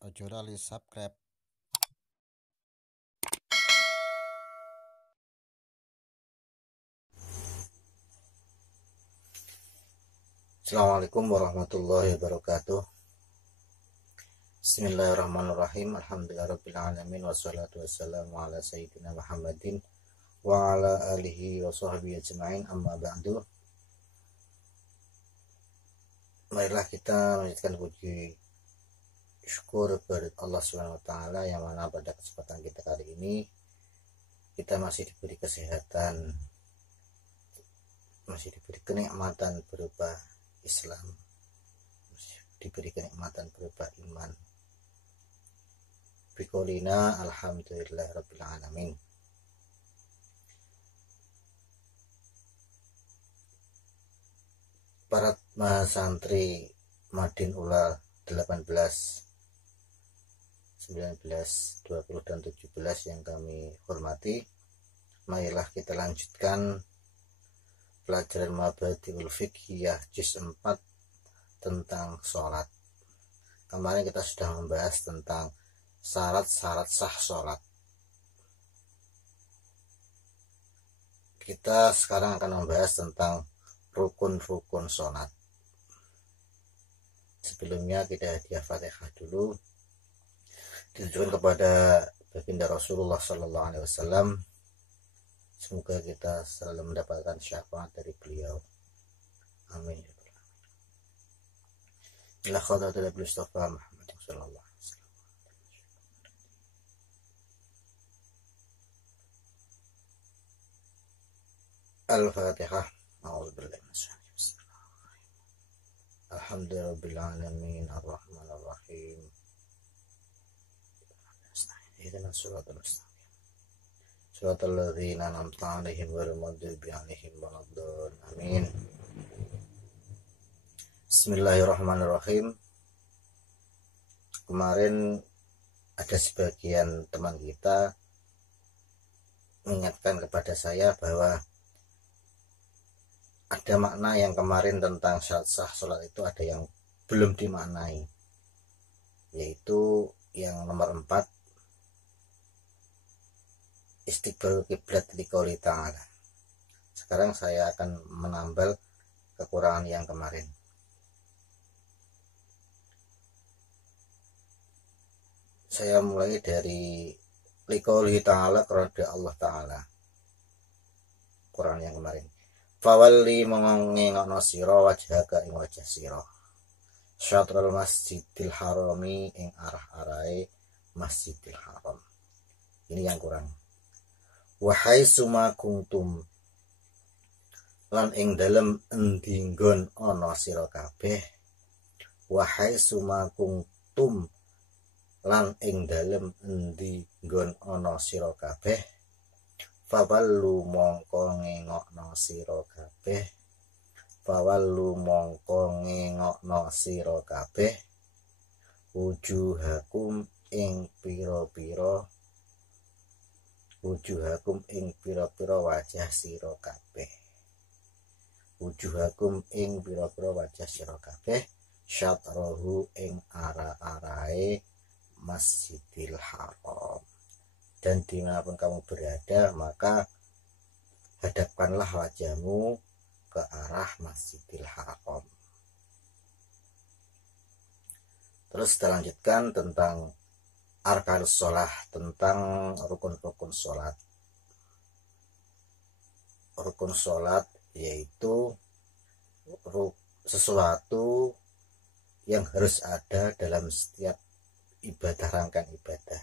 Ojo lali subscribe. Assalamualaikum warahmatullahi wabarakatuh. Bismillahirrahmanirrahim. Alhamdulillahirrabbilalamin. Wassalatu wassalamu ala sayyidina Muhammadin wa ala alihi wa sahbihi ajma'in, amma ba'du. Marilah kita melanjutkan puji syukur kepada Allah Subhanahu wa taala yang mana pada kesempatan kita kali ini kita masih diberi kesehatan, masih diberi kenikmatan berupa Islam, diberi kenikmatan berupa iman. Biqolina alhamdulillahirabbil alamin. Para santri Madin Ula 18, 19, 20 dan 17 yang kami hormati, marilah kita lanjutkan pelajaran Mabadiul Fiqhiyah juz 4 tentang sholat. Kemarin kita sudah membahas tentang syarat-syarat sah sholat. Kita sekarang akan membahas tentang rukun-rukun sholat. Sebelumnya kita hadiah Fatihah dulu ditujukan kepada baginda Rasulullah Sallallahu Alaihi Wasallam. Semoga kita selalu mendapatkan syafaat dari beliau. Amin. Ila khadratil Mustafa Muhammad sallallahu alaihi wasallam. Al-Fatihah. A'udzubillahi minasyaitonir rajim. Alhamdulillahirabbil alamin arrahmanir rahim. Ihdinas siratal mustaqim. Siratal ladzina an'amta 'alaihim ghairil maghdubi 'alaihim waladdallin. Amin. Bismillahirrahmanirrahim. Kemarin ada sebagian teman kita mengingatkan kepada saya bahwa ada makna yang kemarin tentang syarat sah sholat itu ada yang belum dimaknai, yaitu yang nomor 4, istiqbalul kiblat liqouli ta'ala. Sekarang saya akan menambal kekurangan yang kemarin. Saya mulai dari liqouli ta'ala, kepada Allah Ta'ala. Quran yang kemarin. Fawalli mengengokno sira wajhaka ing wajah sira syatrul masjidil harami ing arah-arahe Masjidil Haram. Ini yang kurang. Wahai suma kuntum, lan ing dalem endi nggon ana sira kabeh. Wahai suma kuntum, lan ing dalem endi nggon ana sira kabeh. Fawallu mongko ngengokno sira kabeh. Fawallu mongko ngengokno sira kabeh. Wujuhakum ing pira-pira, wujuhakum ing pira-pira wajah sira kabeh. Wujuhakum ing pira-pira wajah sira kabeh. Syatrahu ing ara-arahe Masjidil Haram. Dan dimanapun kamu berada, maka hadapkanlah wajahmu ke arah Masjidil Haram. Terus kita lanjutkan tentang arkanus sholat, tentang rukun-rukun sholat. Rukun sholat yaitu sesuatu yang harus ada dalam setiap ibadah, rangkaian ibadah.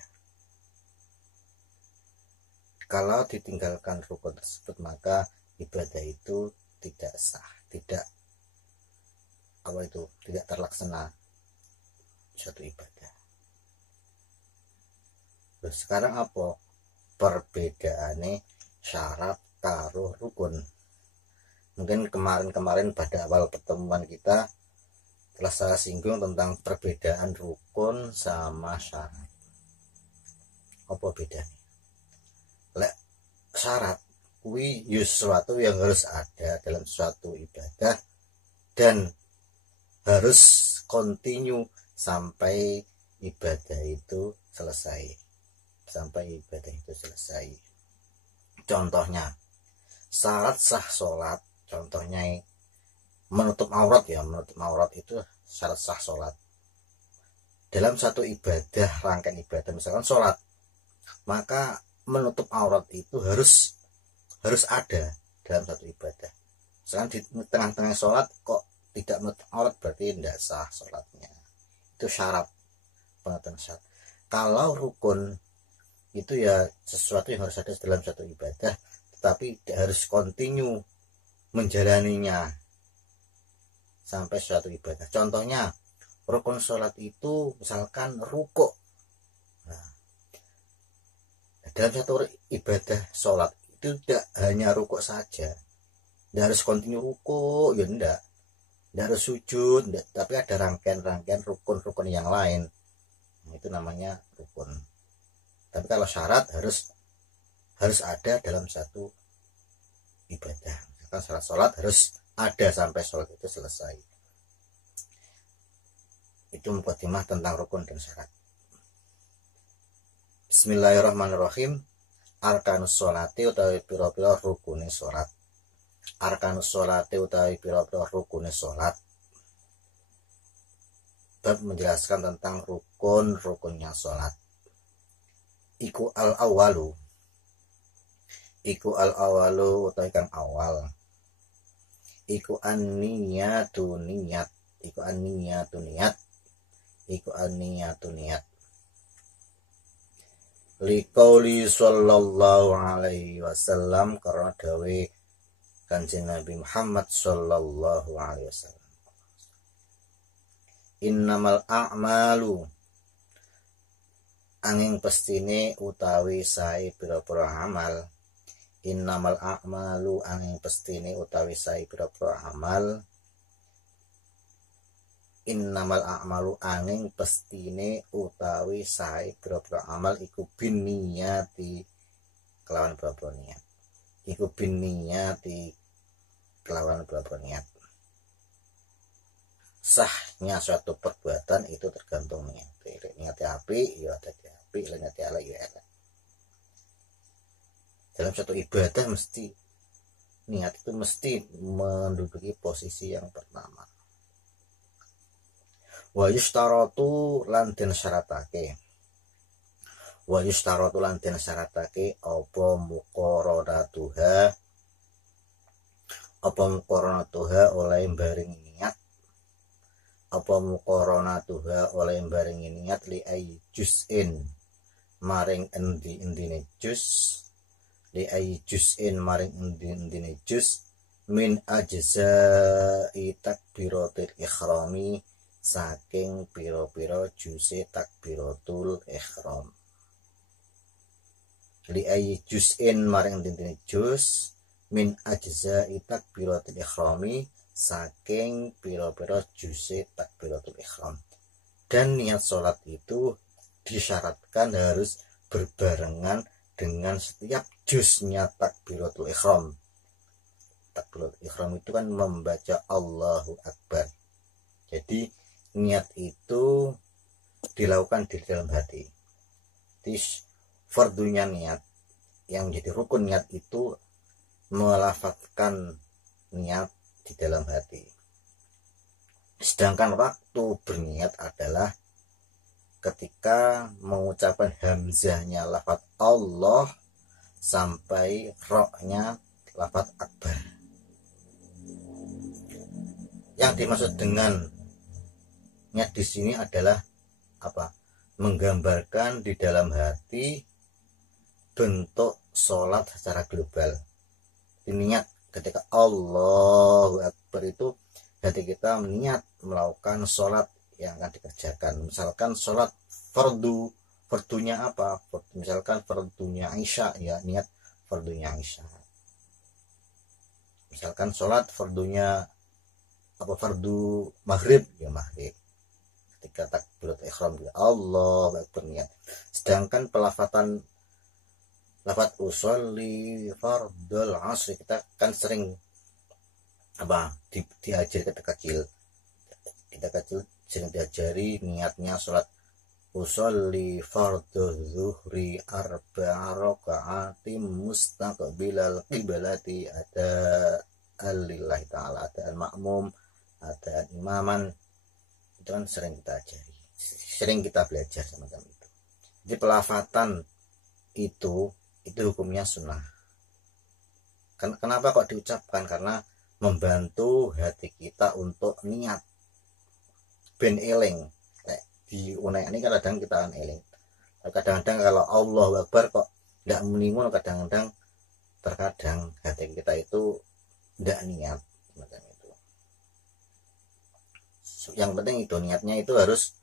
Kalau ditinggalkan rukun tersebut, maka ibadah itu tidak sah, tidak terlaksana suatu ibadah. Terus sekarang apa perbedaannya syarat karo rukun? Mungkin kemarin pada awal pertemuan kita telah saya singgung tentang perbedaan rukun sama syarat. Apa bedanya? Syarat kuwi sesuatu yang harus ada dalam suatu ibadah dan harus kontinu sampai ibadah itu selesai, sampai ibadah itu selesai. Contohnya syarat sah sholat, contohnya menutup aurat ya, menutup aurat itu syarat sah sholat. Dalam satu ibadah, rangkaian ibadah misalkan sholat, maka menutup aurat itu harus ada dalam satu ibadah. Misalkan di tengah-tengah sholat kok tidak menutup aurat, berarti tidak sah sholatnya. Itu syarat, pengertian syarat. Kalau rukun itu ya sesuatu yang harus ada dalam satu ibadah, tetapi harus kontinu menjalaninya sampai suatu ibadah. Contohnya rukun sholat itu misalkan rukuk. Nah, dalam satu ibadah sholat itu tidak hanya rukuk saja, tidak harus kontinu rukuk, ya tidak harus sujud, enggak, tapi ada rangkaian rukun-rukun yang lain. Nah, itu namanya rukun. Tapi kalau syarat harus ada dalam satu ibadah. Misalkan syarat sholat harus ada sampai sholat itu selesai. Itu mukadimah tentang rukun dan syarat. Bismillahirrahmanirrahim. Arkanus sholati utawi pira-pira rukune sholat. Arkanus sholati utawi pira-pira rukune sholat. Bab menjelaskan tentang rukun-rukunnya sholat. Iku al-awalu utawi kang awal. Iku an-niyatu niyat. Liqauli sallallahu alaihi wasallam, karena dawe Kanjeng Nabi Muhammad sallallahu alaihi wasallam. Innamal a'malu, angin pestine utawi sae pira-pira amal. Innamal a'malu, angin pestine utawi sae pira-pira amal. Innamal a'malu, angin pestine utawi sae pira-pira amal iku binniyati kelawan pira-pira niat. Iku binniyati kelawan pira-pira niat. Sahnya suatu perbuatan itu tergantung niat. Niatnya api, ya ada api, niatnya elek, ya elek. Dalam suatu ibadah mesti niat itu mesti menduduki posisi yang pertama. Wa yustaratu lan den syaratake. Wa yustaratu lan den syaratake apa muqaranatuha oleh bareng niat. Apa muqaranatuha oleh bareng niat li ay juz'in maring endi-endine juz. Li ay juz'in maring endi-endine juz min ajza'i takbiratul ikhrami, saking piro-piro juse takbiratul ihram. Li ay juz'in maring endi-endine juz min ajza'i takbiratul ikhrami, saking piro-piro juse takbiratul ihram. Dan niat sholat itu disyaratkan harus berbarengan dengan setiap juznya takbiratul ihram. Takbiratul ihram itu kan membaca Allahu Akbar. Jadi niat itu dilakukan di dalam hati. Jadi fardunya niat, yang menjadi rukun niat itu melafadzkan niat di dalam hati. Sedangkan waktu berniat adalah ketika mengucapkan hamzahnya lafaz Allah sampai roknya lafaz akbar. Yang dimaksud dengan niat di sini adalah apa? Menggambarkan di dalam hati bentuk sholat secara global. Niat ketika Allahu Akbar itu hati kita niat melakukan sholat yang akan dikerjakan. Misalkan sholat fardunya apa? Misalkan fardunya Isya, ya niat fardunya Isya. Misalkan sholat fardunya apa? Fardu maghrib, ya maghrib. Ketika takbiratul ihram Allah Akbar niat. Sedangkan pelafatan lafaz usolli fardul asri kita kan sering apa diajar kita kecil sering diajari niatnya sholat usolli fardhu zuhri arba'a raka'atim mustaqbilal qiblati ada lillahi ta'ala, ada makmum, ada imaman. Itu kan sering kita ajari, sering kita belajar semacam itu. Jadi pelafatan itu hukumnya sunnah. Kenapa kok diucapkan? Karena membantu hati kita untuk niat ben eling. Di unek ini kadang kita kan eling. Kadang-kadang kalau Allahu Akbar kok tidak menimun, kadang-kadang terkadang hati kita itu tidak niat semacam itu. Yang penting itu niatnya itu harus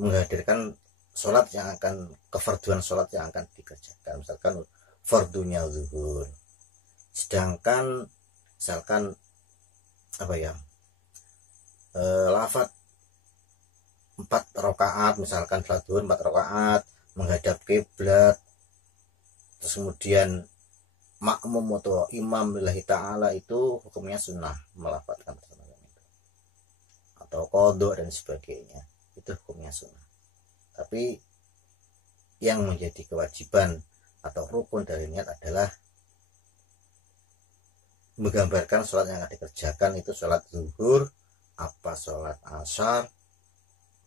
menghadirkan sholat yang akan, kefarduan sholat yang akan dikerjakan. Misalkan fardunya zuhur, sedangkan misalkan lafaz 4 rakaat, misalkan salat zuhur 4 rakaat menghadap kiblat, terus kemudian makmum atau imam lillahi ta'ala, itu hukumnya sunnah melafadzkan itu, atau qadha dan sebagainya, itu hukumnya sunnah. Tapi yang menjadi kewajiban atau rukun dari niat adalah menggambarkan sholat yang akan dikerjakan itu sholat zuhur apa sholat asar,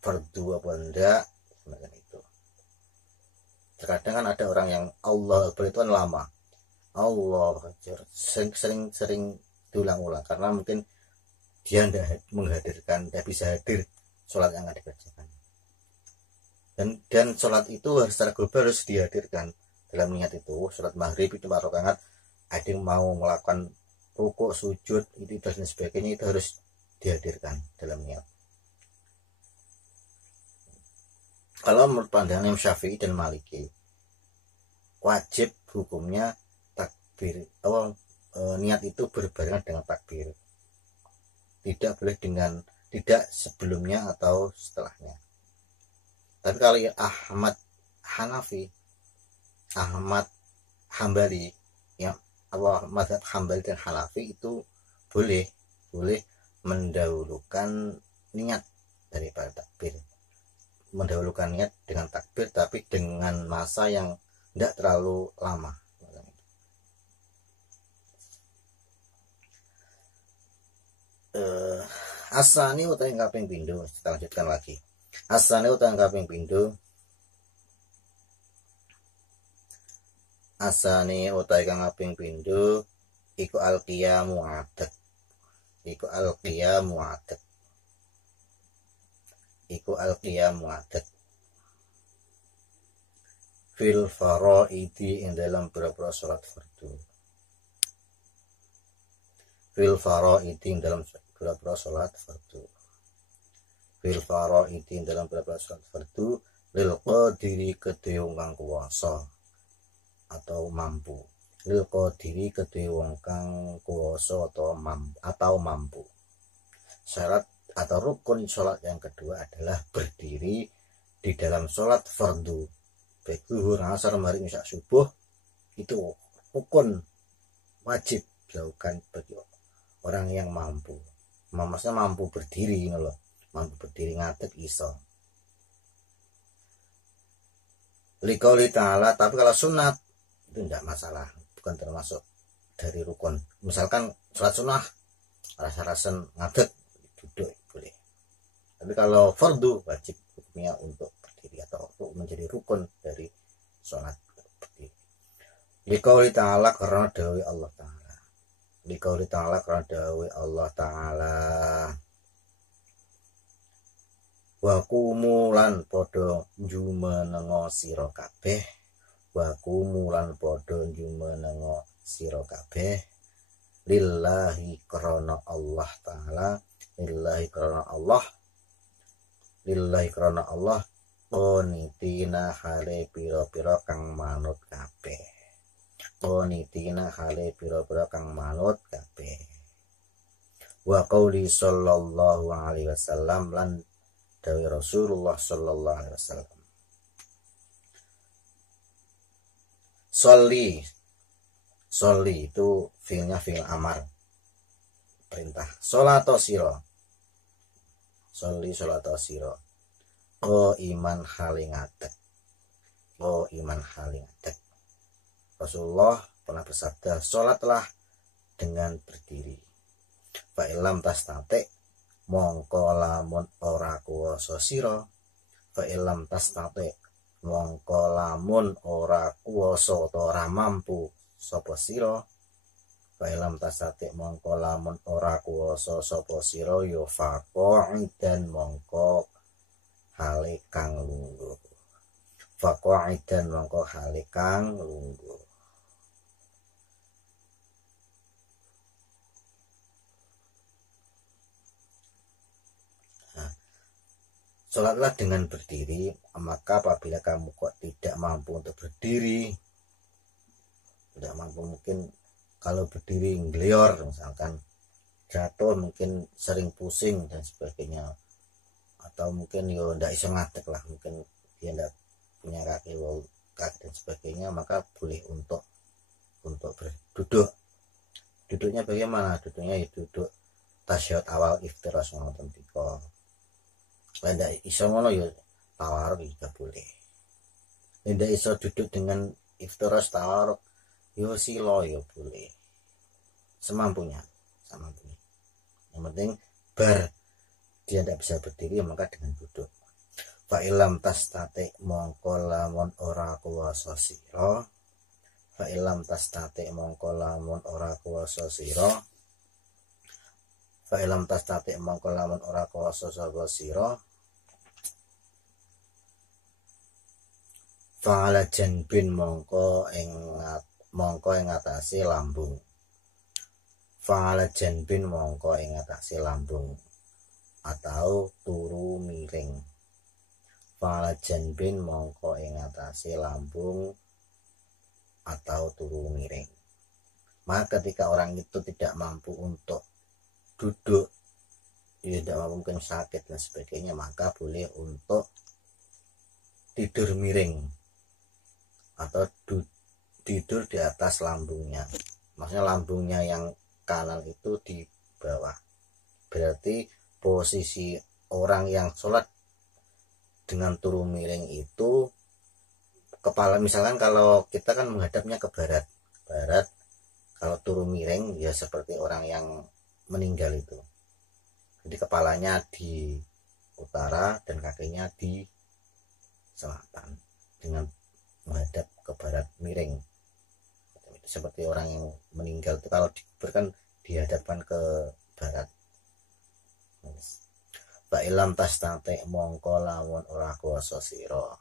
fardu apa enggak, semacam itu. Terkadang kan ada orang yang Allah Akbar itu kan lama, Allah sering diulang-ulang karena mungkin dia tidak menghadirkan, tidak bisa hadir sholat yang akan dikerjakan. Dan sholat itu harus secara global harus dihadirkan dalam niat itu. Sholat maghrib itu 4 rakaat, ada yang mau melakukan rukuk, sujud, itu dan sebagainya, itu harus dihadirkan dalam niat. Kalau menurut pandangan Imam Syafi'i dan Maliki, wajib hukumnya takbir, niat itu berbarengan dengan takbir, tidak sebelumnya atau setelahnya. Tapi kalau Ahmad Hambali, yang mazhab Hambali dan Hanafi itu boleh mendahulukan niat daripada takbir, mendahulukan niat dengan takbir, tapi dengan masa yang tidak terlalu lama. Asani utawi kaping pindho, kita lanjutkan lagi. Asani utawi kaping pindho, asani utawi kang kaping pindho iku al-qiyamu adat, iku al-qiyamu adat fil faraidi, ing dalam beberapa salat fardu, fil faraidi ing dalam beberapa salat fardu, fil faraidi dalam beberapa salat fardu, lil qadiri kedhe wong kang kuwasa atau mampu, lil qadiri kedhe wong kang kuwasa atau mampu. Syarat atau rukun sholat yang kedua adalah berdiri di dalam sholat fardu, baik zuhur, asar, maghrib, isya, subuh, itu rukun wajib dilakukan bagi orang yang mampu. Maksudnya mampu berdiri, mampu berdiri ngadeg iso. Liqauli ta'ala, tapi kalau sunat itu tidak masalah, bukan termasuk dari rukun. Misalkan sholat sunnah rasa-rasan ngadeg, duduk boleh. Tapi kalau fardu wajib hukumnya untuk berdiri atau menjadi rukun dari sholat berdiri. Liqauli ta'ala, karena dawuh Allah Ta'ala. Liqauli ta'ala, karena dawuh Allah Ta'ala. Wa qumu lan padha jumenenga sira kabeh, wa qumu lan padha jumenenga sira kabeh lillahi krana Allah Ta'ala, lillahi krana Allah qonitina hale pira-pira kang manut kabeh, qonitina hale pira-pira kang manut kabeh. Wa qauli sallallahu alaihi wasallam, lan dawuh Rasulullah sallallahu alaihi wasallam. Sholli itu fiilnya fiil amar, perintah. Sholato siro, sholli sholato siro. iman halingadek. Iman halingadek. Rasulullah pernah bersabda, sholatlah dengan berdiri. Fa ilam tastate mongko lamun ora kuwasa sira. Fa ilam tastate mongko lamun ora kuwasa utawa ora mampu sapa sira. Fa ilam tastate mongko lamun ora kuwasa sapa sira ya faqaidan mongko hale kang lungguh. Faqaidan mongko hale kang lungguh. Sholatlah dengan berdiri, maka apabila kamu kok tidak mampu untuk berdiri, tidak mampu, mungkin kalau berdiri nglior misalkan, jatuh mungkin sering pusing dan sebagainya, atau mungkin yo ndak iso ngadeg lah, mungkin dia ndak punya kaki dan sebagainya, maka boleh untuk berduduk. Duduknya bagaimana? Duduknya ya duduk tasyahud awal iftirash ngoten tika. Ndak iso ngono ya tawaruk juga boleh. Ndak iso duduk dengan iftirash tawaruk yo sila yo boleh. Semampunya. Yang penting bar dia tidak bisa berdiri maka dengan duduk. Fa ilam tastate mongko lamun ora kuwasa sira. Fa ilam tastate mongko lamun ora kuwasa sira. Fa ilam tastate mongko lamun ora kuwasa sapa sira. Fa'ala janbin mongko ing atase lambung. Fa'ala janbin mongko ing atase lambung atau turu miring. Fa'ala janbin mongko ing atase lambung atau turu miring. Maka ketika orang itu tidak mampu untuk duduk, tidak mampu, mungkin sakit dan sebagainya, maka boleh untuk tidur miring atau tidur di atas lambungnya. Maksudnya lambungnya yang kanan itu di bawah. Berarti posisi orang yang sholat dengan turu miring itu kepala, misalkan kalau kita kan menghadapnya ke barat, kalau turu miring ya seperti orang yang meninggal itu. Jadi kepalanya di utara dan kakinya di selatan dengan menghadap ke barat miring. Seperti orang yang meninggal itu kalau dikubur kan dihadapkan ke barat. Fa ilam tastate mongko lamun ora kuwasa sira.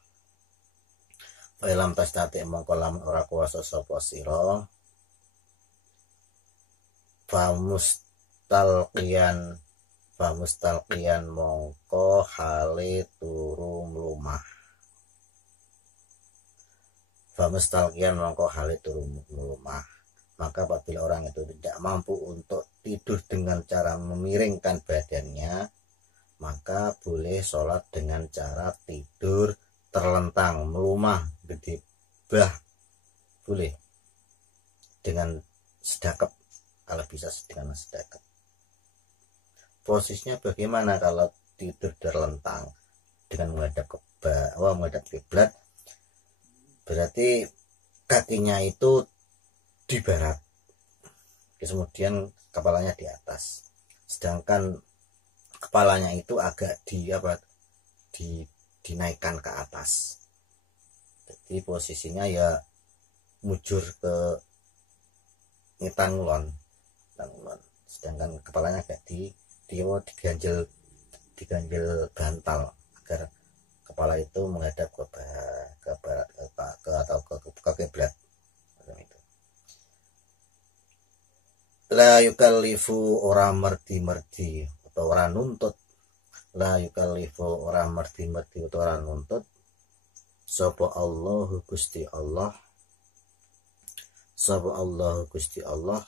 Fa ilam tastate mongko lamun ora kuwasa sapa sira. Fa mustalqiyan mongko hale turu mlumah. Famustalqiyan mongko hale turu mlumah. Maka apabila orang itu tidak mampu untuk tidur dengan cara memiringkan badannya, maka boleh sholat dengan cara tidur terlentang, melumah, gede bah, boleh dengan sedekap, kalau bisa dengan sedekap. Posisinya bagaimana kalau tidur terlentang dengan menghadap ke bawah, menghadap kiblat? Berarti kakinya itu di barat, kemudian kepalanya di atas, sedangkan kepalanya itu agak dinaikkan ke atas. Jadi posisinya ya mujur ke ngitan ngulon, sedangkan kepalanya agak diganjel bantal agar kepala itu menghadap ke barat atau ke kiblat. La yukallifu ora merdi atau ora nuntut. La yukallifu ora merdi atau ora nuntut sapa Allahu Gusti Allah. Sapa Allahu Gusti Allah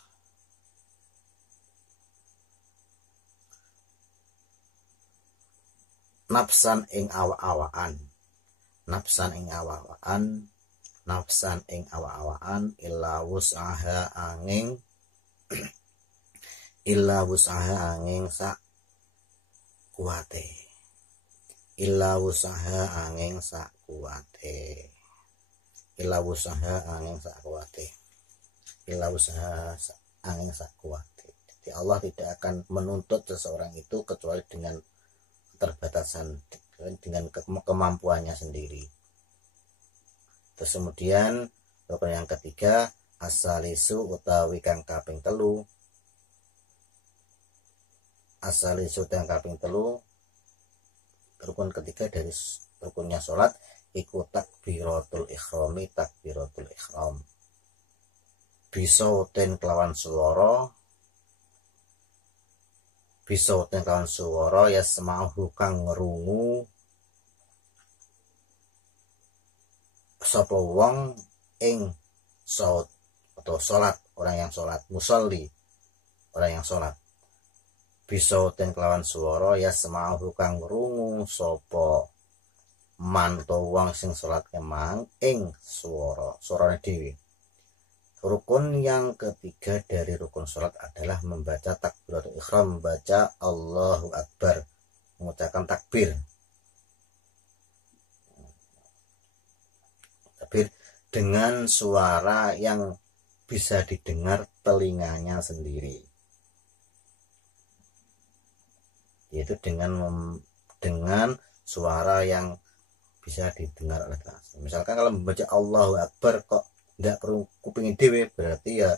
nafsan ing awak-awakan, nafsan ing awak-awakan illa wus'aha angin sak kuwate, illa usaha angin sakuwate, illa usaha angin sakuwate, illa usaha angin sakuwate. Jadi Allah tidak akan menuntut seseorang itu kecuali dengan keterbatasan, dengan kemampuannya sendiri. Terus kemudian rukun yang ketiga asalisu utawi kang kaping telu, asalisu kang kaping telu, rukun ketiga dari rukunnya sholat iku takbiratul ikhrami, takbiratul ikhram. Bisa ten kelawan swara, bisa ten kelawan swara ya semauhu kang ngrungu sapa wong ing saut atau sholat, orang yang sholat, musolli, orang yang sholat. Bisa ten kelawan swara ya semauhu kang ngrungu sapa man utawa wong sing sholat kemang ing suarane dhewe. Rukun yang ketiga dari rukun sholat adalah membaca takbiratul ihram, membaca Allahu Akbar, mengucapkan takbir. Takbir dengan suara yang bisa didengar telinganya sendiri, yaitu dengan suara yang bisa didengar oleh kita. Misalkan kalau membaca Allahu Akbar kok tidak perlu kupingin dewe, berarti ya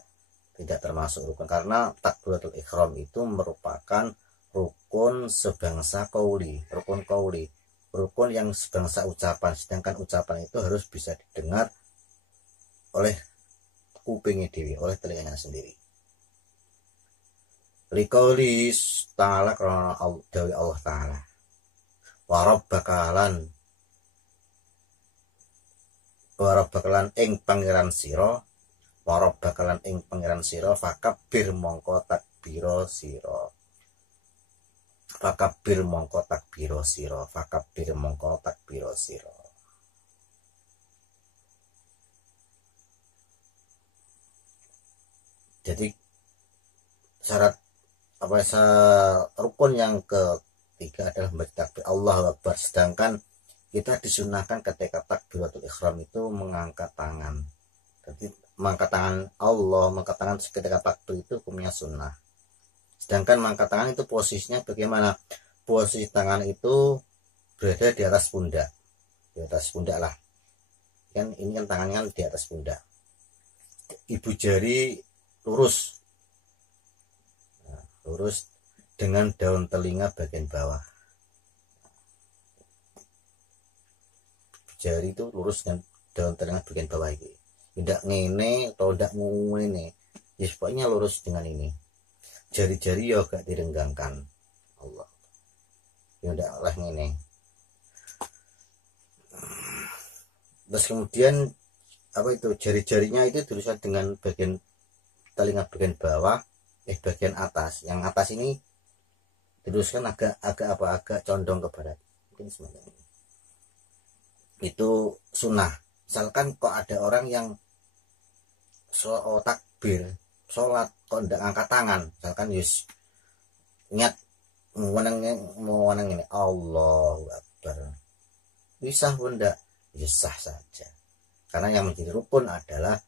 tidak termasuk rukun, karena takbiratul ihram itu merupakan rukun sebangsa qauli, rukun qauli, rukun yang sebangsa ucapan, sedangkan ucapan itu harus bisa didengar oleh kupingnya dewe, oleh telinganya sendiri. Liqauli ta'ala, karena dawi Allah ta'ala warabakalan ing pangeran sira, warabakalan ing pangeran sira fakabbir mongko takbira sira, fakabbir mongko takbira sira, fakabbir mongko takbira sira. Jadi syarat rukun yang ketiga adalah membaca takbir Allahu Akbar, sedangkan kita disunahkan ketika takbiratul ihram itu mengangkat tangan. Jadi mengangkat tangan Allah, mengangkat tangan ketika takbir itu hukumnya sunnah. Sedangkan mengangkat tangan itu posisinya bagaimana? Posisi tangan itu berada di atas pundak, di atas pundak lah. Kan ini kan tangannya di atas pundak. Ibu jari lurus, lurus dengan daun telinga bagian bawah. Jari itu lurus dengan daun telinga bagian bawah ini, tidak ngene atau tidak ngene, ya pokoknya lurus dengan ini. Jari-jari ya agak direnggangkan, Allah, ya tidak oleh ngene. Terus kemudian jari-jarinya itu tulisan dengan bagian telinga bagian bawah, bagian atas. Yang atas ini diteruskan agak condong ke barat, mungkin semacam ini. Itu sunnah. Misalkan kok ada orang yang takbir sholat kok ndak angkat tangan, misalkan yus niat mau ini Allahu Akbar, bisa pun ndak, sah saja, karena yang menjadi rukun adalah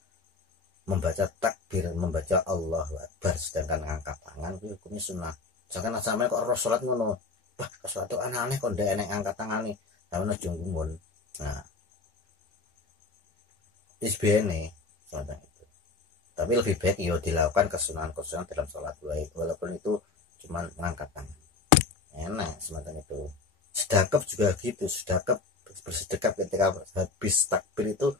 membaca takbir, membaca Allahu Akbar, sedangkan angkat tangan itu hukumnya sunnah. Misalkan sampai kok sholat ngono, wah sholat itu aneh kok ndak enek angkat tangan nih, karena junggumun. Nah, isbene semacam itu. Tapi lebih baik ya dilakukan kesunahan-kesunahan dalam sholat baik, walaupun itu cuma mengangkat tangan. Enak semacam itu. Sedekap juga gitu, bersedekap ketika habis takbir itu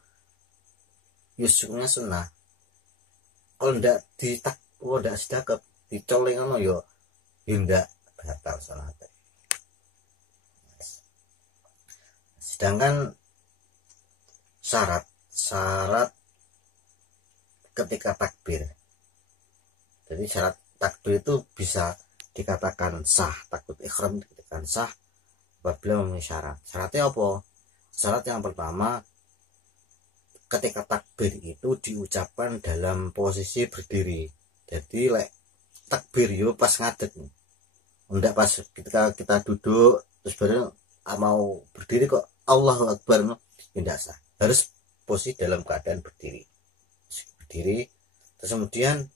yusuknya sunnah. Kalau ndak ndak sedekap, dicoleng ngono yo ndak batal sholat. Sedangkan syarat ketika takbir, jadi syarat takbir itu bisa dikatakan sah, takbir ihram dikatakan sah apabila memenuhi syarat. Syaratnya apa? Syarat yang pertama, ketika takbir itu diucapkan dalam posisi berdiri. Jadi takbir yo pas ngadeg, ndak pas ketika kita duduk terus baru mau berdiri kok Allahu Akbar, tidak sah. Harus posisi dalam keadaan berdiri. Terus kemudian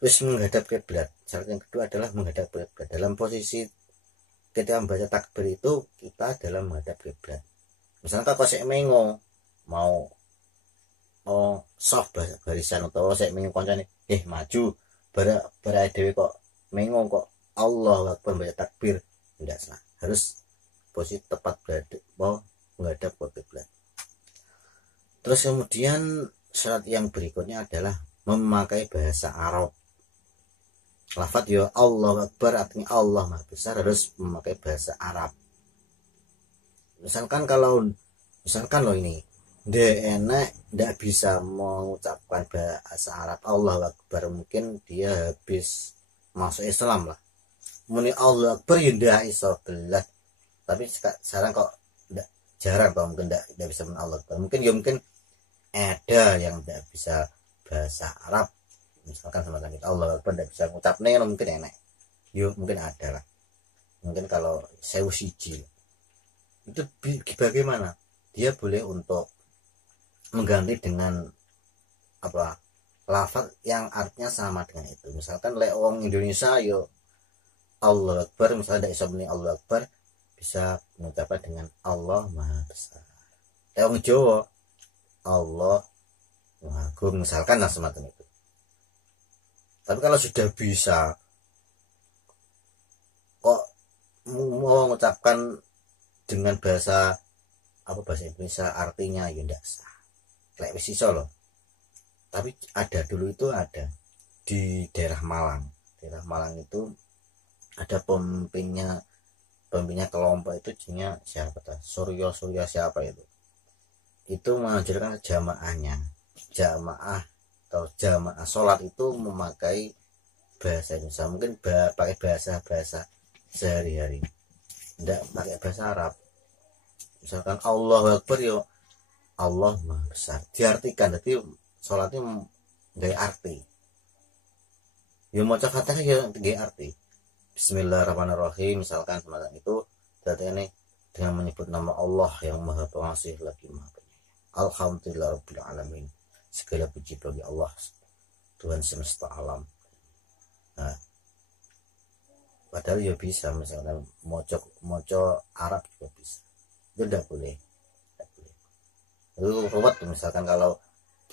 terus menghadap kiblat. Syarat yang kedua adalah menghadap kiblat. Dalam posisi ketika membaca takbir itu kita dalam menghadap kiblat. Misalnya kalau saya mengo mau soft barisan atau saya mengo koncane maju bara dhewe kok mengo kok Allahu Akbar baca takbir, tidak sah. Harus posisi tepat berada mau menghadap ke kiblat. Terus kemudian syarat yang berikutnya adalah memakai bahasa Arab. Lafadz ya Allahu Akbar artinya Allah Maha Besar harus memakai bahasa Arab. Misalkan loh ini ndak bisa mengucapkan bahasa Arab Allahu Akbar, mungkin dia habis masuk Islam lah. Muni Allahu Akbar ya ndak iso belas. Tapi sekarang kok jarang kok mungkin ndak bisa men Allahu Akbar. Mungkin ada yang tidak bisa bahasa Arab, misalkan semacam itu Allah Akbar tidak bisa ngucapnya, mungkin enak mungkin ada lah. Mungkin kalau sewu siji itu bagaimana dia boleh untuk mengganti dengan apa lafaz yang artinya sama dengan itu. Misalkan wong Indonesia Allah Akbar, misalnya tidak bisa muni Allah Akbar, bisa mengucapkan dengan Allah Maha Besar. Wong Jawa Allah Maha Agung, misalkan lah semacam itu. Tapi kalau sudah bisa kok mau mengucapkan dengan bahasa Indonesia artinya ya ndak sah. Lek wis iso loh. Tapi dulu itu ada di daerah Malang. Daerah Malang itu ada pemimpinnya kelompok itu jadinya siapa tuh? Surya siapa itu mengajarkan jamaah sholat itu memakai bahasa Indonesia, mungkin pakai bahasa sehari-hari, tidak pakai bahasa Arab. Misalkan Allahu Akbar Allah Maha Besar diartikan, jadi sholatnya gaya arti mau katakan gaya arti Bismillahirrahmanirrahim misalkan semacam itu, berarti ini dengan menyebut nama Allah yang Maha Pengasih lagi Maha Penyayang. Alhamdulillahirabbil alamin. Segala puji bagi Allah Tuhan semesta alam. Nah, padahal bisa misalnya moco Arab juga bisa. Itu tidak boleh. Itu ruwet misalkan kalau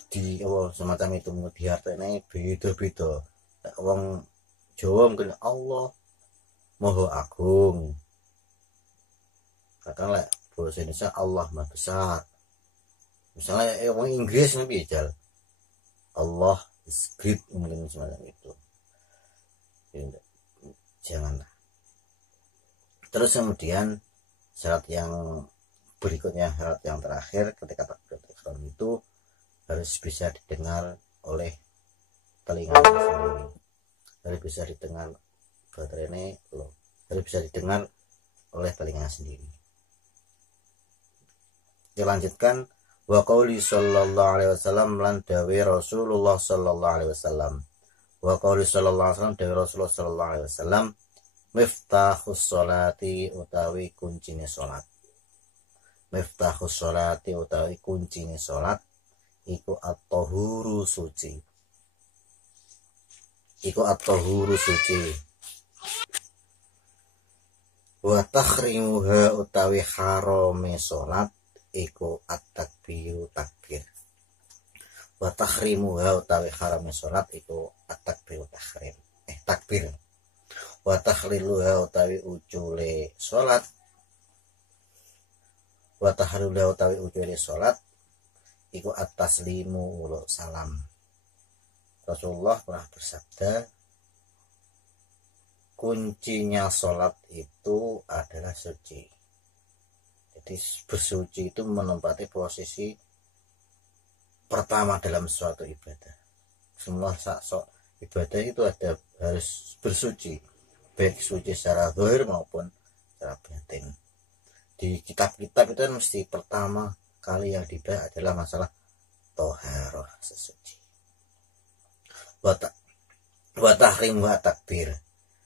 di semacam itu diartinya beda-beda. Wong Jawa mungkin Allah Maha Agung. Katakanlah bahasa Indonesia Allah Maha Besar. Misalnya orang Inggris nabi Allah is great, mungkin semacam itu. Janganlah. Terus kemudian syarat yang berikutnya, syarat yang terakhir ketika takbiratul ihram itu harus bisa didengar oleh telinga sendiri. Harus bisa didengar harus bisa didengar oleh telinga sendiri. Dilanjutkan wa qauli sallallahu alaihi wasallam lan dawe Rasulullah sallallahu alaihi wasallam. Wa qauli sallallahu alaihi wasallam dawe Rasulullah sallallahu alaihi wasallam miftahus sholati utawi kuncine salat. Miftahus sholati utawi kuncine salat iku at-tahuru suci. Wa tahrimuha utawi harame salat iku at-takbiru takbir. Wa tahrimuha utawi harame salat iku at-takbiru takbir. Wa tahliluha utawi ucule salat. Wa tahliluha utawi ucule salat iku at-taslimu wa salam. Rasulullah pernah bersabda, kuncinya salat itu adalah suci. Jadi bersuci itu menempati posisi pertama dalam suatu ibadah. Semua ibadah itu harus bersuci, baik suci secara zahir maupun secara batin. Di kitab-kitab itu kan mesti pertama kali yang dibahas adalah masalah toharoh, sesuci. Wa tahrim wa takbir,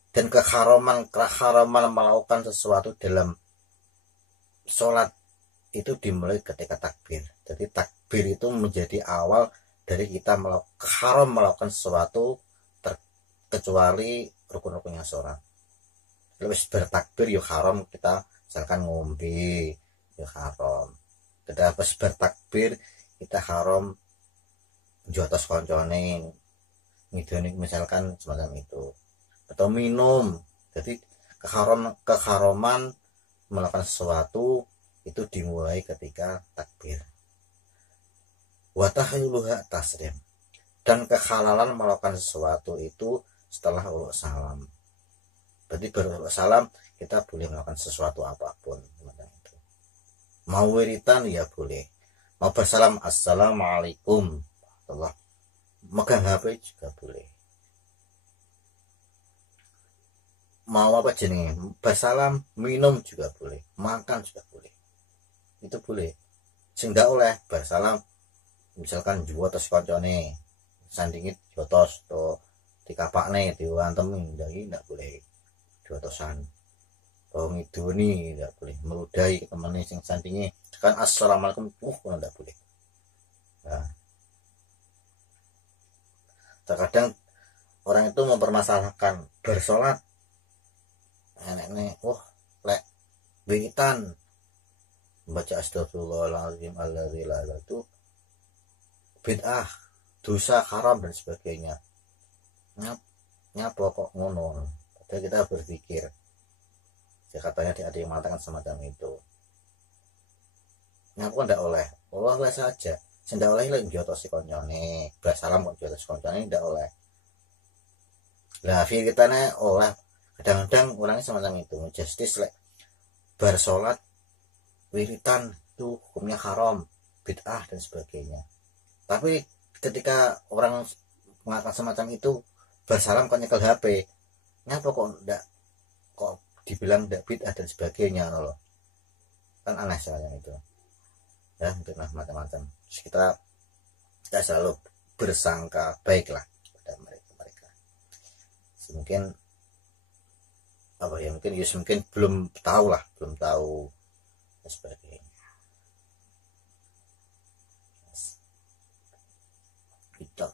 dan keharaman melakukan sesuatu dalam sholat itu dimulai ketika takbir. Jadi takbir itu menjadi awal dari kita haram melakukan sesuatu kecuali rukun-rukunnya sholat. Terus bertakbir yuk haram, kita misalkan ngombe yuk haram. Kita pas bertakbir kita haram jotos koncone ngidoni misalkan semacam itu, atau minum. Jadi keharaman melakukan sesuatu itu dimulai ketika takbir. Wa tahilluha taslim, dan kehalalan melakukan sesuatu itu setelah uluk salam. Berarti beruluk salam kita boleh melakukan sesuatu apapun semacam itu. Mau wiritan ya boleh, mau bersalam assalamualaikum Allah, megang HP juga boleh. Mau apa jenis bersalam, minum juga boleh, makan juga boleh, itu boleh. Sing ndak oleh bersalam misalkan jotos koncone sandingit jotos to dikapakne diwantemi, ndak boleh jotosan. Oh ngidoni ndak boleh, meludahi temene sing sandinge kan assalamualaikum ndak boleh. Nah, terkadang orang itu mempermasalahkan bersolat enaknya lek wiritan baca astagfirullahaladzim alladzi la ilaha itu bid'ah, dosa, haram dan sebagainya. Nyapa kok ngono. Padahal kita berpikir katanya ada yang mengatakan semacam itu. Nyapa ndak oleh, oleh saja. Sendak oleh lek jotos koncone, bersalam kok jotos koncone ndak oleh. Lah fikirane oleh. Kadang-kadang orangnya semacam itu, justice lek bersolat wiritan itu hukumnya haram, bid'ah dan sebagainya. Tapi ketika orang mengatakan semacam itu bersalam kok nyekel HP, ngapa kok dibilang ndak bid'ah dan sebagainya loh. Kan aneh soalnya itu. Ya, mungkin macam-macam. Kita selalu bersangka baiklah pada mereka. Mungkin apa ya, mungkin belum tahu dan sebagainya. Gitu.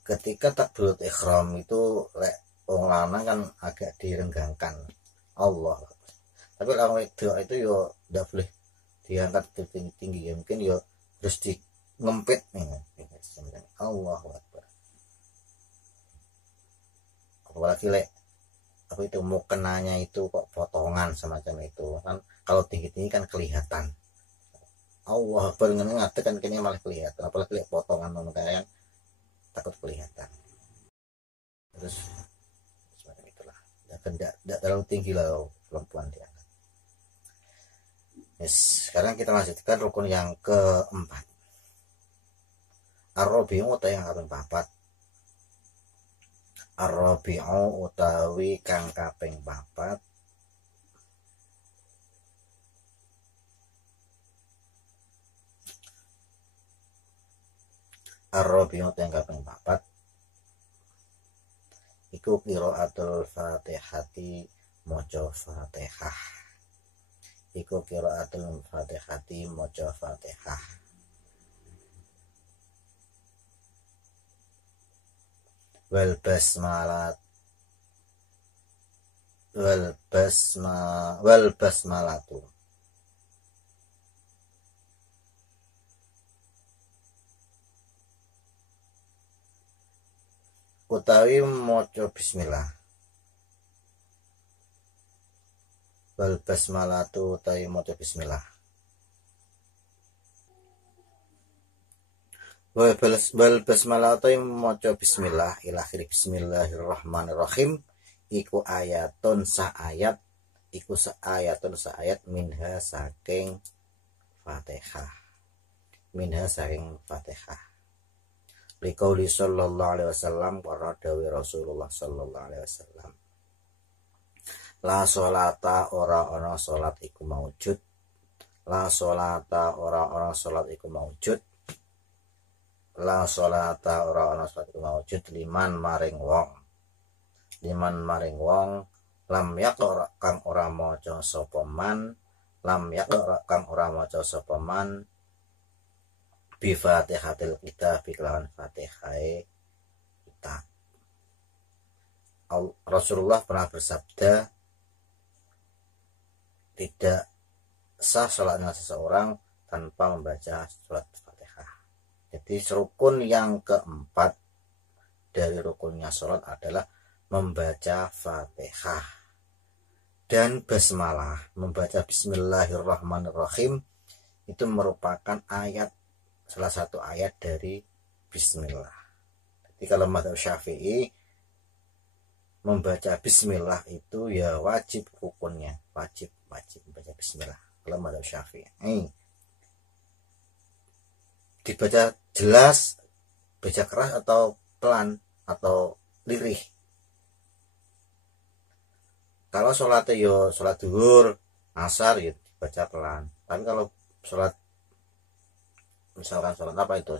Ketika takbiratul ihram itu lek wong lanang kan agak direnggangkan Allah. Tapi orang itu yo ndak boleh diangkat tinggi ya, mungkin yo terus di ngempit nih Allahu Akbar. Apalagi lek apa itu mau kenanya itu kok potongan semacam itu kan, kalau tinggi-tinggi kan kelihatan. Allah Akbar ngadeg kan kayaknya malah kelihatan, apalagi lek potongan kayak takut kelihatan. Terus semacam itulah, tidak terlalu tinggi lah perempuan dia. Yes, sekarang kita lanjutkan rukun yang keempat, ar-rabi'u atau yang kaping papat. Ar-rabi'u utawi kang kaping papat ar-rabi'u yang kaping papat iku qiraatul Fatihati maca Fatihah. Iku qiraatul Fatihati maca Fatihah. Wal basmalatu utawi maca bismillah. Wal basmalatu utawi maca bismillah. Wal basmalah utawi maca bismillah ila akhir bismillahirrahmanirrahim iku ayatun sa ayat minha saking Fatihah. Liqauli sallallahu alaihi wasallam wa dawi Rasulullah sallallahu alaihi wasallam. La sholata ora ana salat iku maujud. La sholata ora ana salat iku maujud. La sholata ora ana salat iku maujud liman maring wong lam yaqra kang ora maca sapa man lam yaqra kang ora maca sapa man bi Fatihatil kitab kelawan Fatihae kitab. Rasulullah pernah bersabda, tidak sah salatnya seseorang tanpa membaca surat Fatihah. Jadi rukun yang keempat dari rukunnya salat adalah membaca Fatihah dan basmalah. Membaca Bismillahirrahmanirrahim itu merupakan salah satu ayat dari Bismillah. Jadi kalau mazhab Syafi'i, membaca Bismillah itu ya wajib rukunnya, wajib membaca Bismillah. Kalau mazhab Syafi'i dibaca jelas, baca keras atau pelan atau lirih. Kalau sholat duhur, asar ya dibaca pelan. Tapi kalau sholat, misalkan sholat apa itu,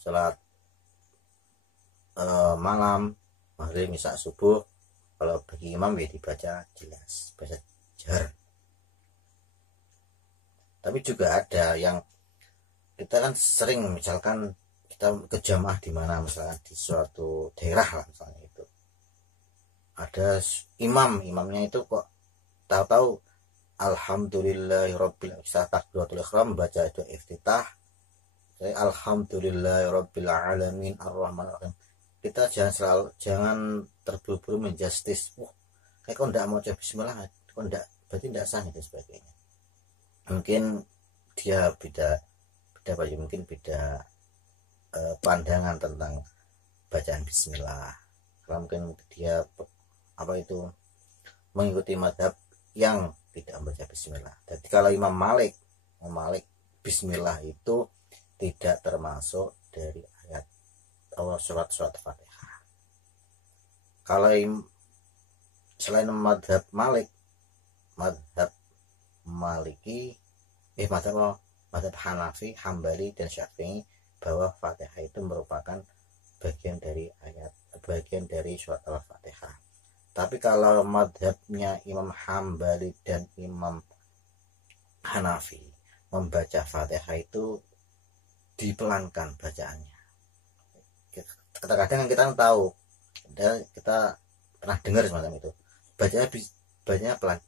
sholat malam, maghrib, isya, subuh, kalau bagi imam ya dibaca jelas, baca jar. Tapi juga ada yang kita kan sering, misalkan kita ke jamaah di mana, misalkan di suatu daerah lah misalnya, itu ada imamnya itu kok tahu-tahu alhamdulillahirabbil takbiratul ihram, baca itu iftitah, alhamdulillahirabbil alamin arrahmanirrahim. Kita jangan terburu-buru menjustis, kayak kok enggak mau coba bismillah, kok enggak, berarti enggak sah dan sebagainya. Mungkin dia beda mungkin beda pandangan tentang bacaan bismillah. Karena mungkin dia mengikuti madhab yang tidak membaca bismillah. Jadi kalau Imam Malik bismillah itu tidak termasuk dari ayat surat Fatihah. Kalau selain madhab Maliki, madhab Hanafi, Hambali, dan Syafi'i, bahwa Fatihah itu merupakan bagian dari surat Al-Fatihah. Tapi kalau madhabnya Imam Hambali dan Imam Hanafi, membaca Fatihah itu dipelankan bacaannya. Kadang-kadang kita tahu, kita pernah dengar semacam itu, bacanya pelan,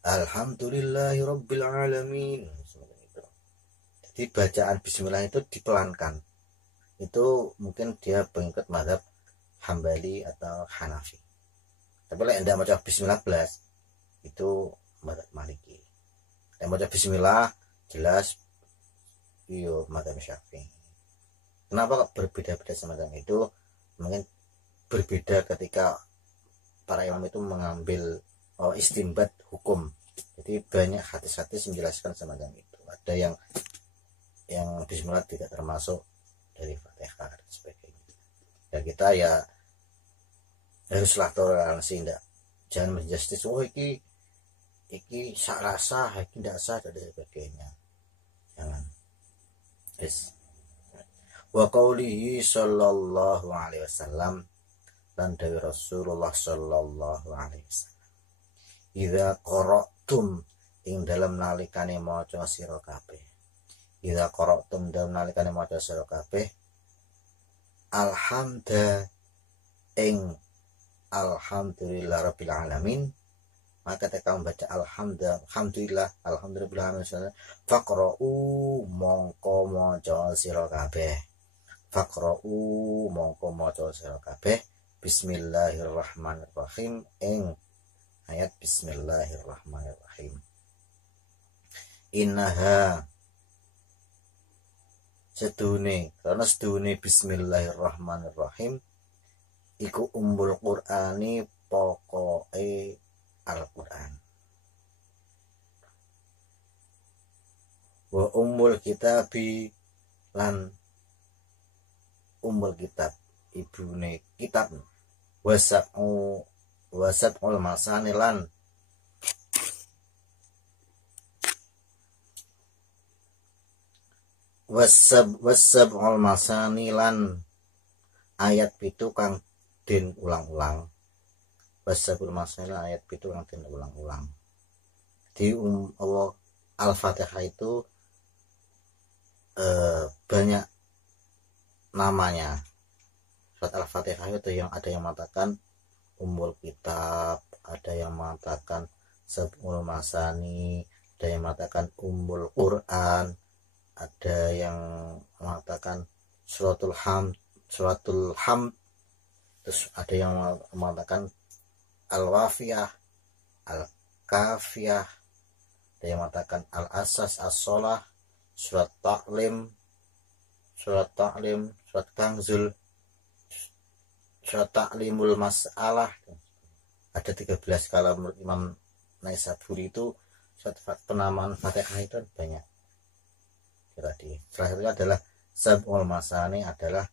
alhamdulillahirabbil alamin. Jadi bacaan bismillah itu dipelankan. Itu mungkin dia pengikut mazhab Hambali atau Hanafi. Tapi kalau anda baca bismillah belas, itu mazhab Maliki. Yang baca bismillah jelas iyo mazhab Syafi'i. Kenapa berbeda-beda semacam itu? Mungkin berbeda ketika para imam itu mengambil istinbat hukum. Jadi banyak hadis-hadis menjelaskan semacam itu. Ada yang bismillah tidak termasuk dari Fatihah dan sebagainya. Ya kita ya haruslah toleransi, jangan menjustis iki sak rasa, iki ndak sah dan sebagainya. Jangan. Yes. Wa qaulihi sallallahu alaihi wasallam, dan dari Rasulullah sallallahu alaihi wasallam, idza qara'tum ing dalam nalikane maca sira kabeh, idza qara'tum dalam nalikane maca sira kabeh, alhamdulillah rabbil alamin, maka ketika membaca alhamdulillah rabbil alamin, faqra'u mongko maca sira kabeh, bismillahirrahmanirrahim ing ayat bismillahirrahmanirrahim. Innaha karena sedune bismillahirrahmanirrahim iku ummul qur'ani, pokoke Al-Qur'an. Wa ummul kitabi, lan ummul kitab ibune kitab, wasab'ul masani, lan wasab'ul masani, lan ayat pitu kang den ulang-ulang. Wasab'ul masani, ayat pitu kang den ulang-ulang. di Al-Fatihah itu banyak namanya. Surat Al-Fatihah itu yang ada yang mengatakan Ummul Kitab, ada yang mengatakan Sab'ul Masani, ada yang mengatakan Ummul Quran, ada yang mengatakan Suratul Hamd, terus ada yang mengatakan Al-Wafiyah, Al-Kafiyah, ada yang mengatakan Al-Asas, As-Sholah, Surat Ta'lim, Surat Kanzul, Surat Ta'limul Mas'alah. Ada 13. Kalau menurut Imam Naisaburi itu surat penamaan Fatihah itu banyak. Tadi salah satunya adalah Sab'ul Masani, adalah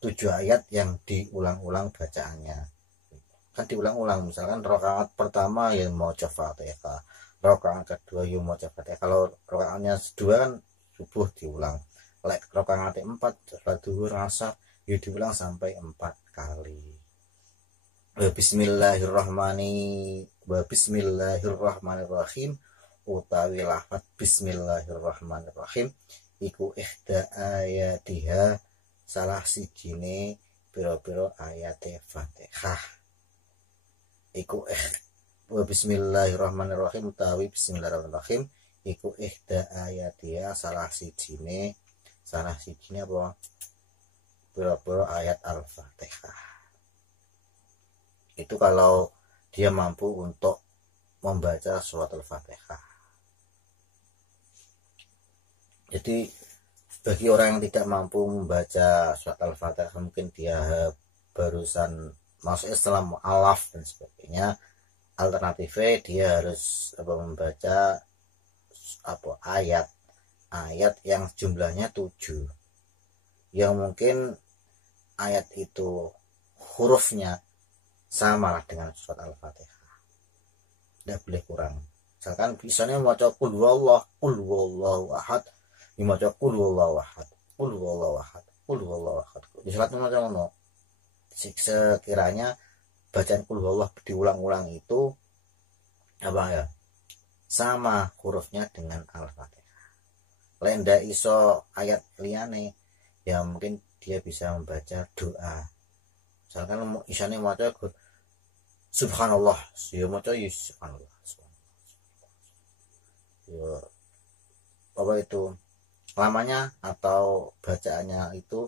7 ayat yang diulang-ulang bacaannya. Kan diulang-ulang, misalkan rakaat pertama ya mau Fatihah, rakaat kedua ya mau Fatihah. Kalau rakaatnya 2 kan subuh diulang, rakaat 4 salat zuhur asar ya diulang sampai 4 kali. Bismillahirrahmanirrahim utawi lafaz bismillahirrahmanirrahim iku ihda ayatiha salah sijine pira-pira ayate Fatihah. Iku bismillahirrahmanirrahim utawi bismillahirrahmanirrahim iku ihda ayatiha salah sijine apa pira-pira ayat Al-Fatihah. Itu kalau dia mampu untuk membaca surat Al-Fatihah. Jadi bagi orang yang tidak mampu membaca surat Al-Fatihah, mungkin dia barusan masuk Islam, mu'alaf dan sebagainya, alternatifnya dia harus membaca ayat yang jumlahnya 7, yang mungkin ayat itu hurufnya sama lah dengan surat Al-Fatihah, tidak boleh kurang. Misalkan bisanya mau qul huwallahu ahad, mau qul huwallahu ahad, di surat macam sekiranya bacaan qul huwallahu diulang-ulang itu sama hurufnya dengan Al-Fatihah. Lenda iso ayat liyane ya mungkin dia bisa membaca doa. Misalkan isane maca subhanallah, ya maca subhanallah. Ya, itu lamanya atau bacaannya itu,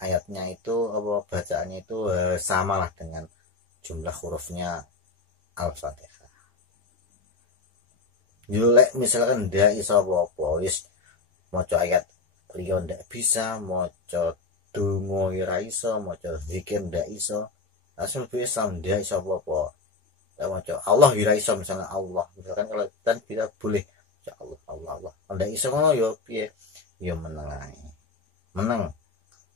ayatnya itu bacaannya itu samalah dengan jumlah hurufnya Al-Fatihah. Yulek misalkan ndak iso apa-apa wis maca ayat liya ndak bisa, maca donga ora iso, maca zikir ndak iso, langsung bisa ndak iso apa-apa. Ya maca Allah ora iso, misalnya Allah, misalkan kalau dan tidak boleh ya Allah ndak iso ngono ya piye ya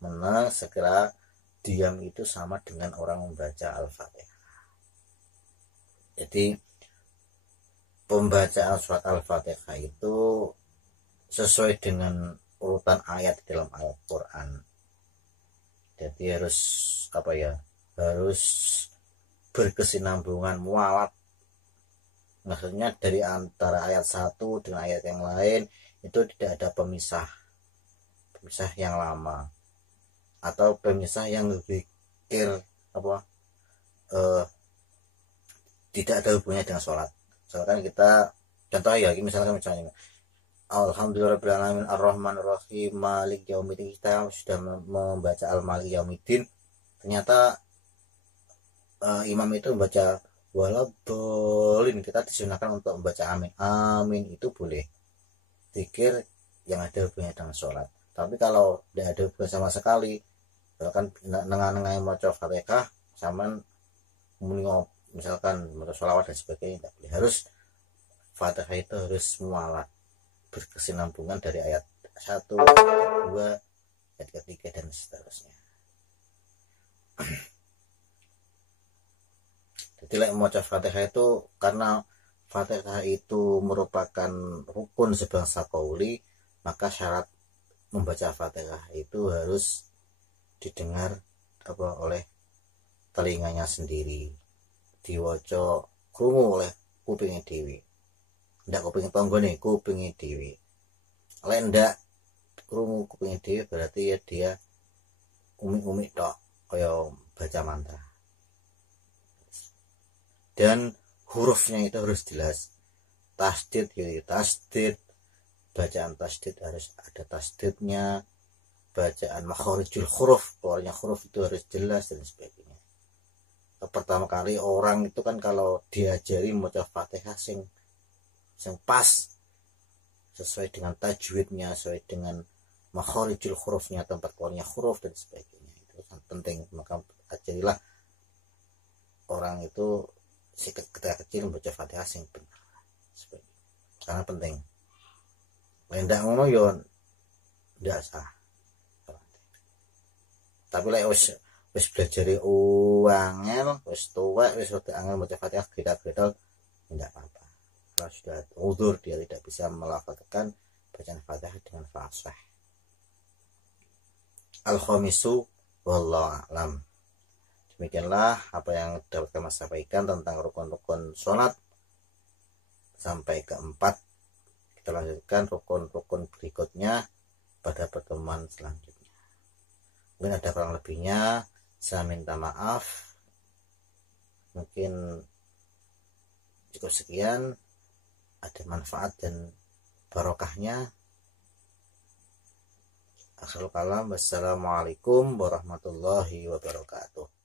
menang segera diam itu sama dengan orang membaca Al-Fatihah. Jadi pembacaan surat Al-Fatihah itu sesuai dengan urutan ayat dalam Al-Quran. Jadi harus harus berkesinambungan, mualat. Maksudnya dari antara ayat satu dengan ayat yang lain itu tidak ada pemisah yang lama atau pemisah yang zikir tidak ada hubungannya dengan sholat. Misalkan kita contoh ya, misalnya Alhamdulillahirrahmanirrahim Ar-Rahmanirrahim Malik Yaumiddin, kita sudah membaca Al-Malik Yaumiddin, ternyata imam itu membaca waladhdallin, kita disunahkan untuk membaca amin itu boleh, zikir yang ada hubungannya dengan sholat. Tapi kalau tidak ada hubungan sama sekali, misalkan nengah-nengah maca Fatihah sama misalkan maca sholawat dan sebagainya, tidak boleh. Harus Fatihah itu harus mualat, berkesinambungan dari ayat 1, ayat 2, ayat ketiga dan seterusnya. Jadi maca Fatihah itu, karena Fatihah itu merupakan rukun sebangsa qauli, maka syarat membaca Fatihah itu harus didengar oleh telinganya sendiri, diwaca krungu oleh kupingnya dewi. ndak kuping tanggane, kupinge dhewe. Lek ndak krungu kupinge dhewe berarti ya dia umi-umi tok kaya baca mantra. Dan hurufnya itu harus jelas. Tasdid ya tasdid, bacaan tasdid harus ada tasdidnya, bacaan makharijul huruf, keluarnya huruf itu harus jelas dan sebagainya. Pertama kali orang itu kan kalau diajari membaca Fatihah sing pas sesuai dengan tajwidnya, sesuai dengan makharijul hurufnya, tempat keluarnya huruf dan sebagainya, itu sangat penting. Maka ajarilah orang itu ketika kecil membaca Fatihah sing benar, karena penting. Ndak ngono yo ndak sah. Tapi lek wis belajar angel, wis tuwek, wis rada angel maca Fatihah gedal-gedal, ndak apa-apa. Kalau sudah udzur dia tidak bisa melafalkan bacaan Fatihah dengan fasih. Al-khamisu wallahu a'lam. Demikianlah apa yang dapat kami sampaikan tentang rukun-rukun sholat sampai keempat. Kita lanjutkan rukun-rukun berikutnya pada pertemuan selanjutnya. Mungkin ada kurang lebihnya, saya minta maaf. Mungkin cukup sekian, ada manfaat dan barokahnya. Akhirul kalam, wassalamualaikum warahmatullahi wabarakatuh.